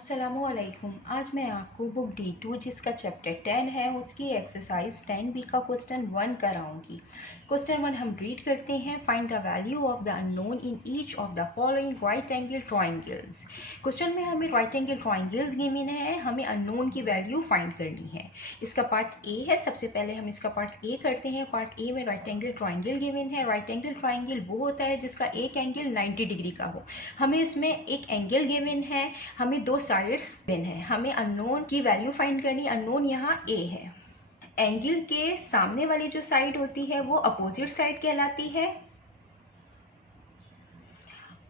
अस्सलामुअलैकुम। आज मैं आपको बुक D2 जिसका चैप्टर 10 है उसकी एक्सरसाइज 10B का क्वेश्चन 1 कराऊंगी। क्वेश्चन 1 हम रीड करते हैं। Find the value of the unknown in each of the following right angle triangles. Question में हमें राइट एंगल ट्राइंगल्स गिवन है, हमें अननोन की वैल्यू फाइंड करनी है। इसका पार्ट ए है। सबसे पहले हम इसका पार्ट ए करते हैं। पार्ट ए में राइट एंगल ट्राइंगल गिवन है। राइट एंगल ट्राइंगल वो होता है जिसका एक एंगल 90 डिग्री का हो। हमें इसमें एक एंगल गिवन है, हमें दो साइड्स गिवन है, हमें अननोन की वैल्यू फाइंड करनी। अननोन यहाँ ए है। एंगल के सामने वाली जो साइड होती है वो अपोजिट साइड कहलाती है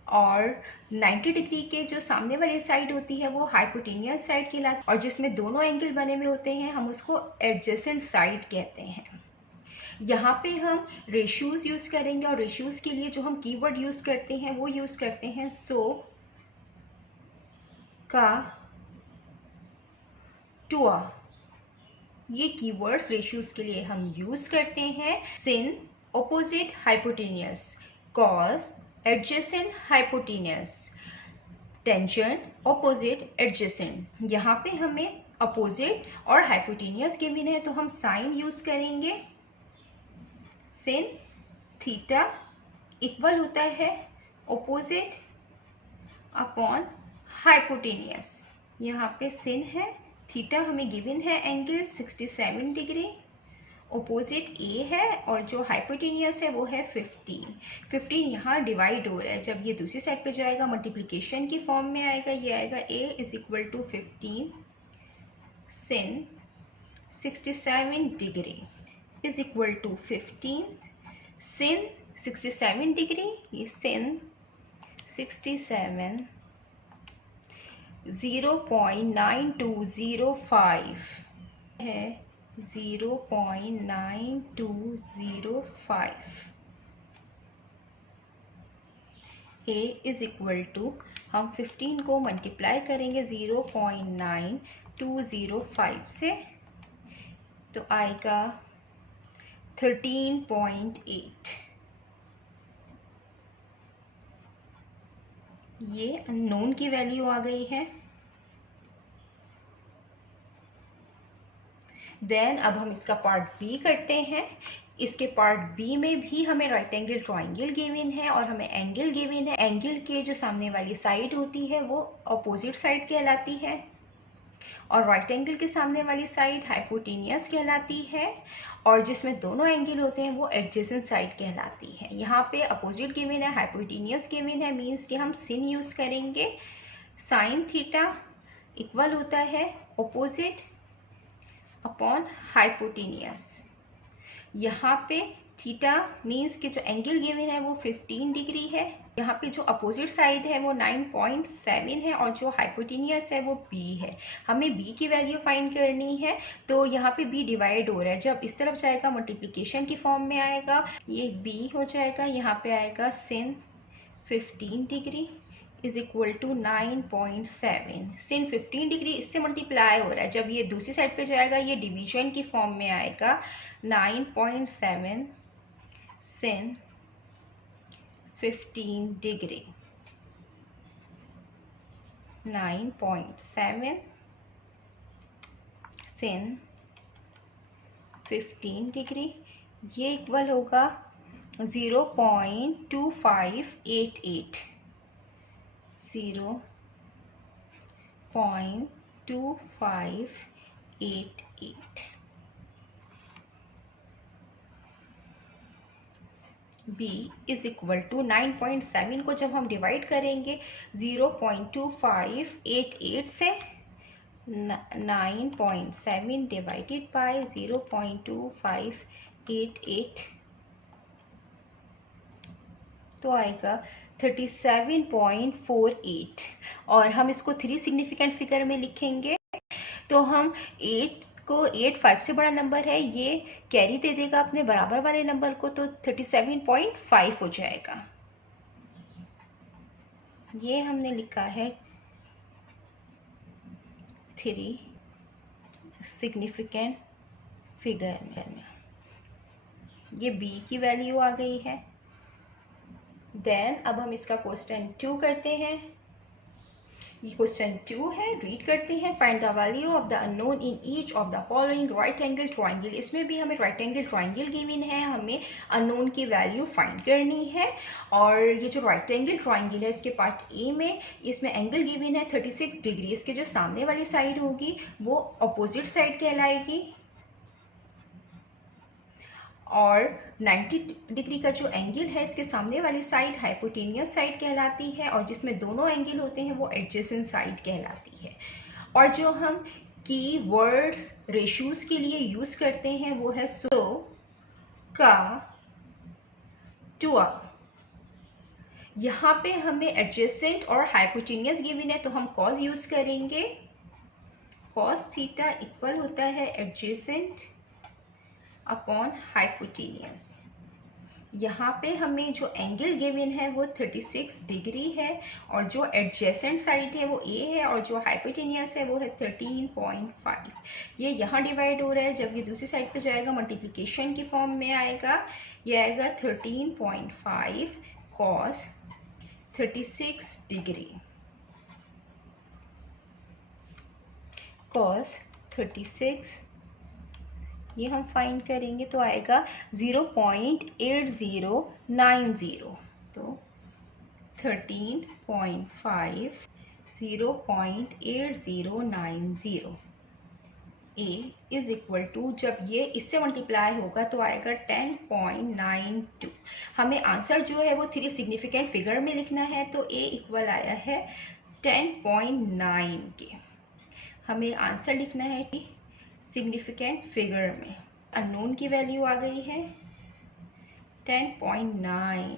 और 90 डिग्री के जो सामने वाली साइड होती है वो हाइपोटेन्यूस साइड कहलाती है और जिसमें दोनों एंगल बने हुए होते हैं हम उसको एडजेसेंट साइड कहते हैं। यहाँ पे हम रेशियोज यूज करेंगे और रेशियोज के लिए जो हम कीवर्ड यूज करते हैं वो यूज करते हैं सो का टुआ। ये कीवर्ड्स रेशियोज के लिए हम यूज करते हैं। Sin opposite hypotenuse, cos adjacent hypotenuse, tangent opposite adjacent. यहाँ पे हमें अपोजिट और हाइपोटेन्यूस गिवन है तो हम साइन यूज करेंगे। सिन थीटा इक्वल होता है ऑपोजिट अपॉन हाइपोटेन्यूस। यहाँ पे सिन है, थीटा हमें गिवन है एंगल 67 डिग्री, ओपोजिट ए है और जो हाइपोटेन्यूस है वो है 15 यहाँ डिवाइड हो रहा है। जब ये दूसरी साइड पे जाएगा मल्टीप्लिकेशन की फॉर्म में आएगा, ये आएगा a is equal to 15 sin 67 degree is equal to 15 sin 67 degree, ये सिन 67 0.9205 है 0.9205। a इज इक्वल टू हम 15 को मल्टीप्लाई करेंगे 0.9205 से तो आएगा 13.8। ये अननोन की वैल्यू आ गई है। देन अब हम इसका पार्ट बी करते हैं। इसके पार्ट बी में भी हमें राइट एंगल ट्राइंगल गिवन है और हमें एंगल गिवन है। एंगल के जो सामने वाली साइड होती है वो अपोजिट साइड कहलाती है और राइट एंगल के सामने वाली साइड हाइपोटेन्यूस कहलाती है और जिसमें दोनों एंगल होते हैं वो एडजेसेंट साइड कहलाती है। यहाँ पे अपोजिट गिवन है, हाइपोटेन्यूस गिवन है, मीन्स कि हम सिन यूज करेंगे। साइन थीटा इक्वल होता है ऑपोजिट अपॉन हाइपोटेन्यूस। यहाँ पे थीटा मीन्स कि जो एंगल गिवन है वो 15 डिग्री है। यहाँ पे जो अपोजिट साइड है वो 9.7 है और जो हाइपोटेन्यूस है वो b है। हमें b की वैल्यू फाइंड करनी है तो यहाँ पे b डिवाइड हो रहा है, जब इस तरफ जाएगा मल्टीप्लिकेशन की फॉर्म में आएगा, ये b हो जाएगा, यहाँ पे आएगा sin 15 degree is equal to 9.7। Sin 15 degree इससे मल्टीप्लाई हो रहा है, जब ये दूसरी साइड पे जाएगा ये डिवीजन की फॉर्म में आएगा 9.7 सिन 15 डिग्री 9.7 सिन 15 डिग्री, ये इक्वल होगा 0.2588 0.2588। b इज इक्वल टू 9.7 को जब हम डिवाइड करेंगे 0.2588 से 9.7 डिवाइडेड बाय 0.2588 तो आएगा 37.48 और हम इसको 3 सिग्निफिकेंट फिगर में लिखेंगे तो हम 8 को 8 5 से बड़ा नंबर है, ये कैरी दे देगा अपने बराबर वाले नंबर को तो 37.5 हो जाएगा। ये हमने लिखा है 3 सिग्निफिकेंट फिगर में। ये b की वैल्यू आ गई है। देन अब हम इसका क्वेश्चन 2 करते हैं। ये क्वेश्चन 2 है, रीड करते हैं। Find the value of the unknown in each of the following right angle triangle. इसमें भी हमें राइट एंगल ट्राइंगल गिवन है, हमें अननोन की वैल्यू फाइंड करनी है। और ये जो राइट एंगल ट्राइंगल है इसके पार्ट ए में इसमें एंगल गिवन है 36 डिग्री। इसके जो सामने वाली साइड होगी वो अपोजिट साइड कहलाएगी, और 90 डिग्री का जो एंगल है इसके सामने वाली साइड हाइपोटेनियस साइड कहलाती है, और जिसमें दोनों एंगल होते हैं वो एडजेसेंट साइड कहलाती है। और जो हम की वर्ड्स रेशोज के लिए यूज करते हैं वो है सो, का, टुआ। यहाँ पे हमें एडजेसेंट और हाइपोटेनियस गिवन है तो हम कॉस यूज करेंगे। कॉस थीटा इक्वल होता है एडजेसेंट अपॉन हाइपोटेनियस। यहाँ पे हमें जो एंगल गिवन है वो 36 डिग्री है, और जो एडजेसेंट साइड है वो ए है, और जो हाइपोटेनियस है वो है 13.5। ये यहाँ डिवाइड हो रहा है, जब ये दूसरी साइड पे जाएगा मल्टीप्लिकेशन की फॉर्म में आएगा। ये आएगा 13.5 कॉस 36 डिग्री, कॉस 36, ये हम फाइंड करेंगे तो आएगा 0.8090। तो 13.5 0.8090 ए इज इक्वल टू, जब ये इससे मल्टीप्लाई होगा तो आएगा 10.92। हमें आंसर जो है वो 3 सिग्निफिकेंट फिगर में लिखना है, तो ए इक्वल आया है 10.9 के। हमें आंसर लिखना है सिग्निफिकेंट फिगर में। अननोन की वैल्यू आ गई है 10.9।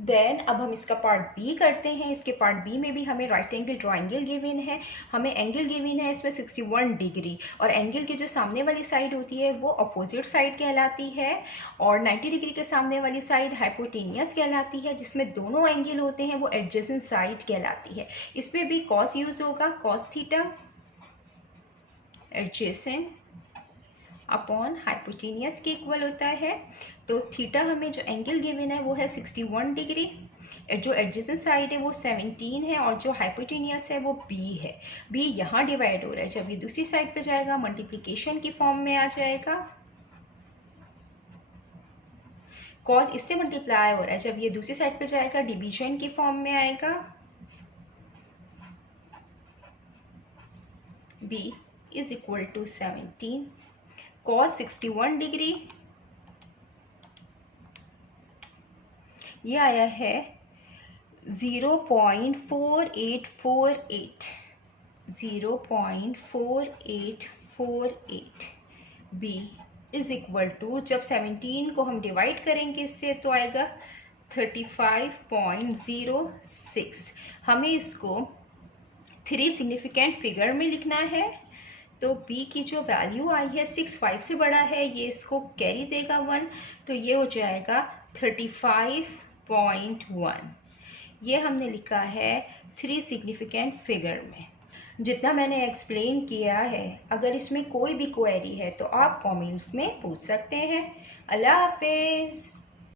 देन अब हम इसका पार्ट बी करते हैं। इसके पार्ट बी में भी हमें राइट एंगल ट्राइंगल गिवन है। हमें एंगल गिवन है इसमें 61 डिग्री, और एंगल की जो सामने वाली साइड होती है वो अपोजिट साइड कहलाती है, और 90 डिग्री के सामने वाली साइड हाइपोटेनियस कहलाती है, जिसमें दोनों एंगल होते हैं वो एडजेसेंट साइड कहलाती है। इसमें भी कॉस यूज होगा, cos theta adjacent upon hypotenuse के इक्वल होता है। तो थीटा हमें जो एंगल गिवन है वो है 61 डिग्री, जो एडजेसेंट साइड है वो 17 है, और जो हाइपोटेनियस है वो बी है। बी यहाँ डिवाइड हो रहा है, जब ये दूसरी साइड पे जाएगा मल्टीप्लिकेशन की फॉर्म में आ जाएगा। कॉस इससे मल्टीप्लाई हो रहा है, जब ये दूसरी साइड पे जाएगा डिवीजन की फॉर्म में आएगा। B is equal to 17 cos 61 degree, ये आया है 0.4848, 0.4848। बी इज इक्वल टू, जब 17 को हम डिवाइड करेंगे इससे तो आएगा 35.06। हमें इसको 3 सिग्निफिकेंट फिगर में लिखना है, तो b की जो वैल्यू आई है 65 से बड़ा है, ये इसको कैरी देगा 1, तो ये हो जाएगा 35.1। ये हमने लिखा है 3 सिग्निफिकेंट फिगर में। जितना मैंने एक्सप्लेन किया है, अगर इसमें कोई भी क्वेरी है तो आप कमेंट्स में पूछ सकते हैं। अल्लाह हाफिज़।